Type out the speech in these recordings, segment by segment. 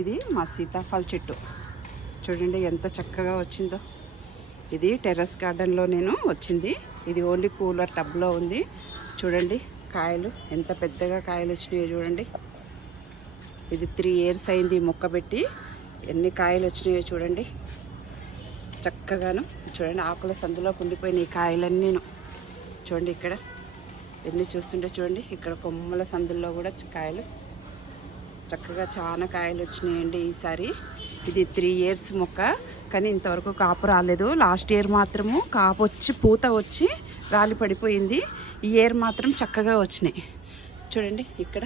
ఇది మా సీతాఫల చెట్టు. చూడండి ఎంత చక్కగా వచ్చిందో. ఇది టెర్రస్ గార్డెన్లో నేను వచ్చింది. ఇది ఓన్లీ కూలర్ టబ్లో ఉంది. చూడండి కాయలు ఎంత పెద్దగా కాయలు వచ్చినాయో చూడండి. ఇది త్రీ ఇయర్స్ అయింది మొక్క పెట్టి. ఎన్ని కాయలు వచ్చినాయో చూడండి. చక్కగాను చూడండి ఆకుల సందులో కుండిపోయినాయి ఈ కాయలన్నీను చూడండి ఇక్కడ. ఎన్ని చూస్తుంటే చూడండి. ఇక్కడ కొమ్మల సందుల్లో కూడా కాయలు చక్కగా చాలా కాయలు వచ్చినాయండి ఈసారి ఇది త్రీ ఇయర్స్ మొక్క. కానీ ఇంతవరకు కాపు రాలేదు. లాస్ట్ ఇయర్ మాత్రము కాపు వచ్చి పూత వచ్చి రాలి పడిపోయింది. ఈ ఇయర్ మాత్రం చక్కగా వచ్చినాయి. చూడండి ఇక్కడ.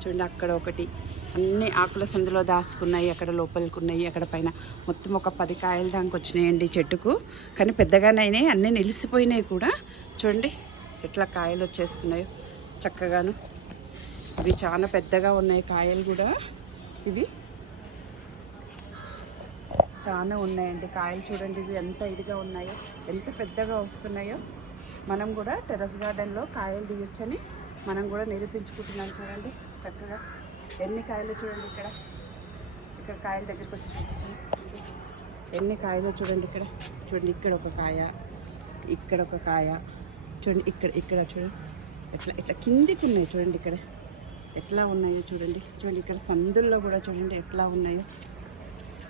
చూడండి అక్కడ ఒకటి. అన్ని ఆకుల సందులో దాచుకున్నాయి. అక్కడ లోపలికి ఉన్నాయి. అక్కడ పైన మొత్తం ఒక పది కాయలు దాకా వచ్చినాయండి చెట్టుకు. కానీ పెద్దగానైనాయి అన్నీ నిలిసిపోయినాయి కూడా. చూడండి ఎట్లా కాయలు వచ్చేస్తున్నాయో. చక్కగాను. ఇవి చాలా పెద్దగా ఉన్నాయి కాయలు కూడా. ఇవి చాలా ఉన్నాయండి. కాయలు చూడండి ఇవి ఎంత ఇదిగా ఉన్నాయో ఎంత పెద్దగా వస్తున్నాయో. మనం కూడా టెర్రస్ గార్డెన్లో కాయలు తీయొచ్చని మనం కూడా నిరూపించుకుంటున్నాం చూడండి. చక్కగా ఎన్ని కాయలు చూడండి ఇక్కడ. ఇక్కడ కాయల దగ్గరికి వచ్చి చూపించండి. ఎన్ని కాయలు చూడండి ఇక్కడ. చూడండి ఇక్కడ ఒక కాయ ఇక్కడ ఒక కాయ. చూడండి ఇక్కడ ఇక్కడ చూడండి. ఎట్లా ఇట్లా కిందికి ఉన్నాయి చూడండి ఇక్కడ. ఎట్లా ఉన్నాయో చూడండి. చూడండి ఇక్కడ సందుల్లో కూడా చూడండి ఎట్లా ఉన్నాయో.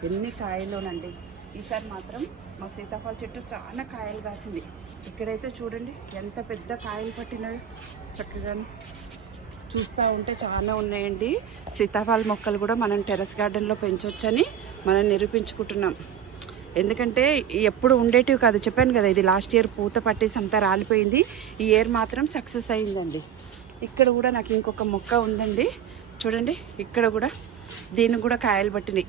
ఎన్ని కాయలోనండి. ఈసారి మాత్రం మా సీతాఫల చెట్టు చాలా కాయలు కాసింది. ఇక్కడైతే చూడండి ఎంత పెద్ద కాయలు పట్టినాయో. చక్కగా చూస్తూ ఉంటే చాలా ఉన్నాయండి. సీతాఫల మొక్కలు కూడా మనం టెర్రస్ గార్డెన్లో పెంచవచ్చని మనం నిరూపించుకుంటున్నాం. ఎందుకంటే ఎప్పుడు ఉండేటివి కాదు చెప్పాను కదా ఇది లాస్ట్ ఇయర్ పూత పట్టేసి అంతా రాలిపోయింది. ఈ ఇయర్ మాత్రం సక్సెస్ అయిందండి. ఇక్కడ కూడా నాకు ఇంకొక మొక్క ఉందండి. చూడండి ఇక్కడ కూడా దీనికి కూడా కాయలు పట్టినాయి.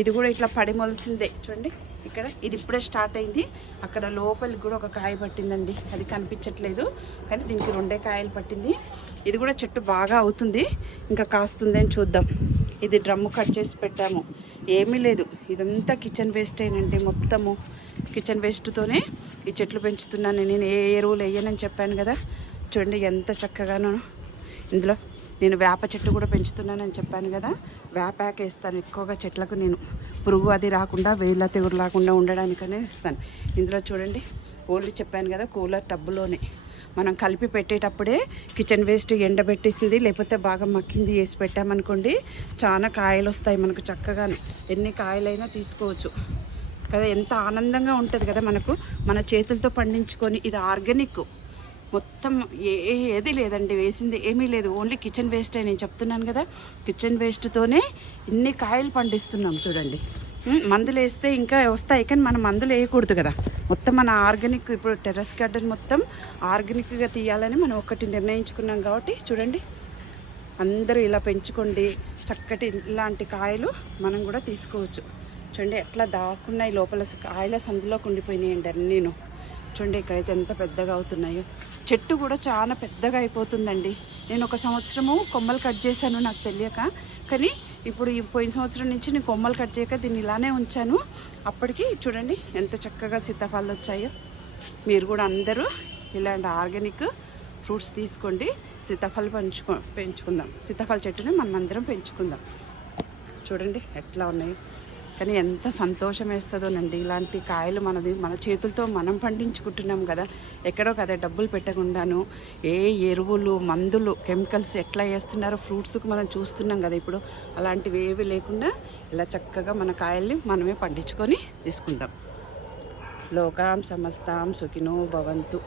ఇది కూడా ఇట్లా పడిమొలిసిందే చూడండి ఇక్కడ ఇది ఇప్పుడే స్టార్ట్ అయింది. అక్కడ లోపలికి కూడా ఒక కాయ పట్టిందండి. అది కనిపించట్లేదు కానీ దీనికి రెండే కాయలు పట్టింది. ఇది కూడా చెట్టు బాగా అవుతుంది. ఇంకా కాస్తుంది అని చూద్దాం. ఇది డ్రమ్ము కట్ చేసి పెట్టాము. ఏమీ లేదు. ఇదంతా కిచెన్ వేస్ట్ అయినండి మొత్తము. కిచెన్ వేస్ట్తోనే ఈ చెట్లు పెంచుతున్నాను. నేను ఏ ఎరువులు వేయనని చెప్పాను కదా. చూడండి ఎంత చక్కగానో. ఇందులో నేను వేప చెట్టు కూడా పెంచుతున్నానని చెప్పాను కదా. వేపాకు వేస్తాను ఎక్కువగా చెట్లకు నేను. పురుగు అది రాకుండా వేళ్ళ తెగురు రాకుండా ఉండడానికనే ఇస్తాను ఇందులో చూడండి ఓన్లీ చెప్పాను కదా కూలర్ టబ్బులోనే. మనం కలిపి పెట్టేటప్పుడే కిచెన్ వేస్ట్ ఎండబెట్టేసింది లేకపోతే బాగా మక్కింది వేసి పెట్టామనుకోండి చాలా కాయలు వస్తాయి మనకు చక్కగాను. ఎన్ని కాయలైనా తీసుకోవచ్చు. కదా ఎంత ఆనందంగా ఉంటుంది కదా మనకు. మన చేతులతో పండించుకొని ఇది ఆర్గానిక్. మొత్తం ఏ ఏది లేదండి వేసింది ఏమీ లేదు. ఓన్లీ కిచెన్ వేస్టే నేను చెప్తున్నాను కదా. కిచెన్ వేస్ట్తోనే ఇన్ని కాయలు పండిస్తున్నాం చూడండి. మందులు వేస్తే ఇంకా వస్తాయి కానీ మనం మందులు వేయకూడదు కదా. మొత్తం మన ఆర్గానిక్ ఇప్పుడు టెర్రస్ గార్డెన్ మొత్తం ఆర్గానిక్గా తీయాలని మనం ఒకటి నిర్ణయించుకున్నాం కాబట్టి చూడండి. అందరూ ఇలా పెంచుకోండి. చక్కటి ఇలాంటి కాయలు మనం కూడా తీసుకోవచ్చు. చూడండి ఎట్లా దాక్కున్నాయి లోపల కాయల సందులోకి ఉండిపోయినాయండి అన్నీను. చూడండి ఇక్కడైతే ఎంత పెద్దగా అవుతున్నాయో. చెట్టు కూడా చాలా పెద్దగా అయిపోతుందండి. నేను ఒక సంవత్సరము కొమ్మలు కట్ చేశాను నాకు తెలియక. కానీ ఇప్పుడు ఈ పోయిన సంవత్సరం నుంచి నేను కొమ్మలు కట్ చేయక దీన్ని ఇలానే ఉంచాను. అప్పటికి చూడండి ఎంత చక్కగా సీతాఫలాలు వచ్చాయో. మీరు కూడా అందరూ ఇలాంటి ఆర్గానిక్ ఫ్రూట్స్ తీసుకోండి. సీతాఫలం పెంచుకో పెంచుకుందాం. సీతాఫల చెట్టుని మనం అందరం పెంచుకుందాం. చూడండి ఎట్లా ఉన్నాయి. కానీ ఎంత సంతోషం వేస్తుందోనండి ఇలాంటి కాయలు మనది మన చేతులతో మనం పండించుకుంటున్నాం కదా. ఎక్కడో కదా డబ్బులు పెట్టకుండాను ఏ ఎరువులు మందులు కెమికల్స్ ఎట్లా వేస్తున్నారో ఫ్రూట్స్కి మనం చూస్తున్నాం కదా ఇప్పుడు. అలాంటివి ఏవి లేకుండా ఇలా చక్కగా మన కాయల్ని మనమే పండించుకొని తీసుకుందాం. లోకాం సమస్తాం సుఖినో భవంతు.